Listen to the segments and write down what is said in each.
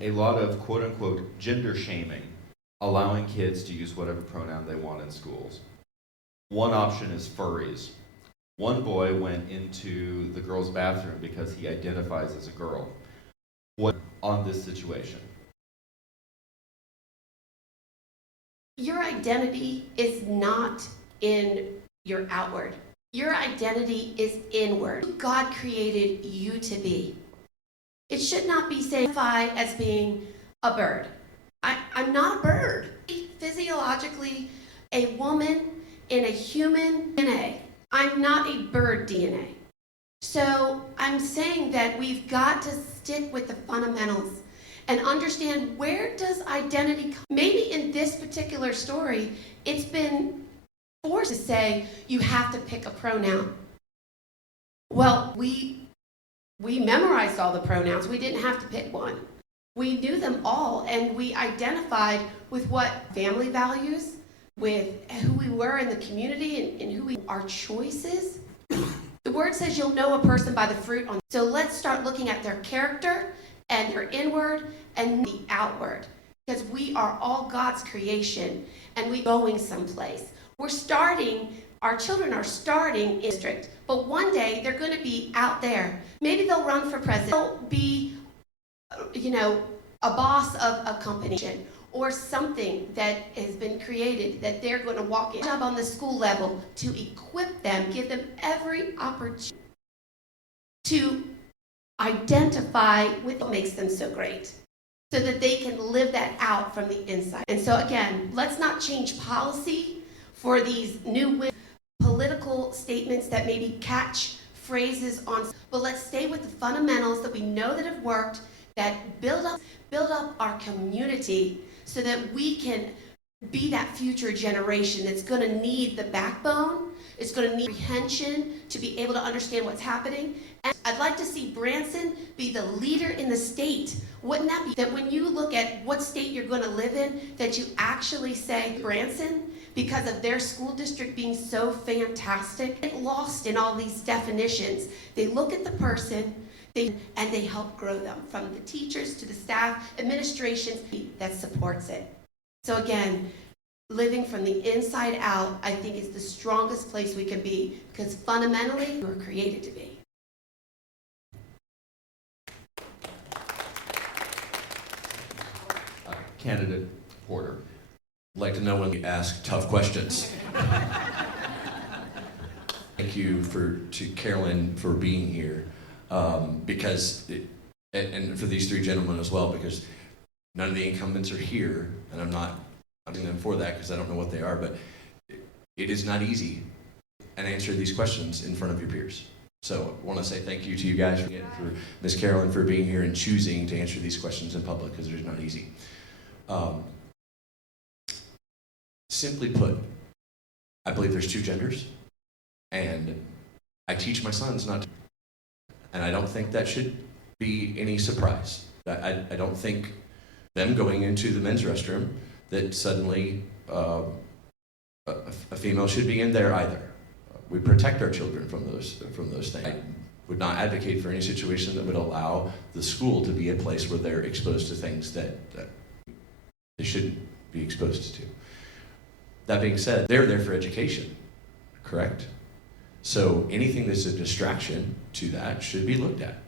a lot of quote-unquote gender shaming, allowing kids to use whatever pronoun they want in schools. One option is furries. One boy went into the girls' bathroom because he identifies as a girl. What on this situation? Your identity is not in your outward. Your identity is inward. God created you to be. It should not be saying as being a bird. I'm not a bird. Physiologically, a woman in a human DNA. I'm not a bird DNA. So I'm saying that we've got to stick with the fundamentals and understand, where does identity come? Maybe in this particular story, it's been forced to say you have to pick a pronoun. Well, we memorized all the pronouns. We didn't have to pick one. We knew them all, and we identified with what family values, with who we were in the community, and who we, our choices. The word says you'll know a person by the fruit on. So let's start looking at their character and their inward and the outward, because we are all God's creation, and we're going someplace. We're starting, our children are starting in district, but one day they're going to be out there. Maybe they'll run for president. They'll be, a boss of a company or something that has been created that they're going to walk in. Job on the school level to equip them, give them every opportunity to identify with what makes them so great, so that they can live that out from the inside. And so again, let's not change policy for these new political statements that maybe catch phrases on, but let's stay with the fundamentals that we know that have worked, that build up our community, so that we can be that future generation that's going to need the backbone, it's going to need comprehension to be able to understand what's happening. And I'd like to see Branson be the leader in the state. Wouldn't that be that when you look at what state you're going to live in, that you actually say Branson, because of their school district being so fantastic, get lost in all these definitions. They look at the person, and they help grow them, from the teachers to the staff, administration that supports it. So again, living from the inside out, I think, is the strongest place we can be, because fundamentally, we were created to be. Candidate Porter. I'd like to know when you ask tough questions. Thank you to Carolyn for being here, and for these three gentlemen as well, because none of the incumbents are here, and I'm not asking them for that because I don't know what they are, but it is not easy and answer these questions in front of your peers. So I want to say thank you to you guys, for Ms. Carolyn, for being here and choosing to answer these questions in public, because it's not easy. Simply put, I believe there's two genders, and I teach my sons not to, and I don't think that should be any surprise. I don't think them going into the men's restroom that suddenly a female should be in there either. We protect our children from those things. I would not advocate for any situation that would allow the school to be a place where they're exposed to things that they shouldn't be exposed to. That being said, they're there for education, correct? So anything that's a distraction to that should be looked at.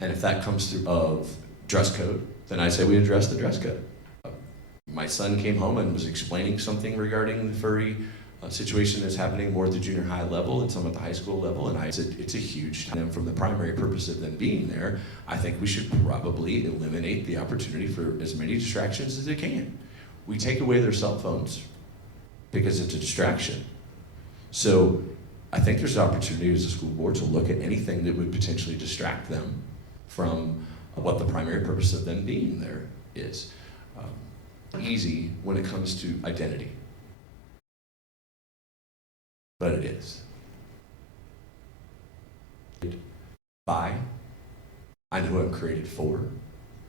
And if that comes through of dress code, then I say we address the dress code. My son came home and was explaining something regarding the furry situation that's happening more at the junior high level and some at the high school level, and it's a huge time. From the primary purpose of them being there, I think we should probably eliminate the opportunity for as many distractions as they can. We take away their cell phones because it's a distraction. So I think there's an opportunity as a school board to look at anything that would potentially distract them from what the primary purpose of them being there is. Easy when it comes to identity, but it is. I know who I'm created for.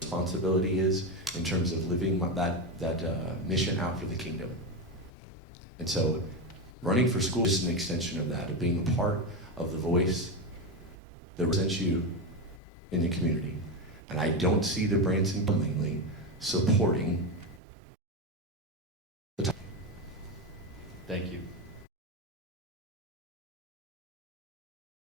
Responsibility is in terms of living that mission out for the kingdom. And so running for school is an extension of that, of being a part of the voice that represents you in the community. And I don't see the Branson willingly supporting. Thank you.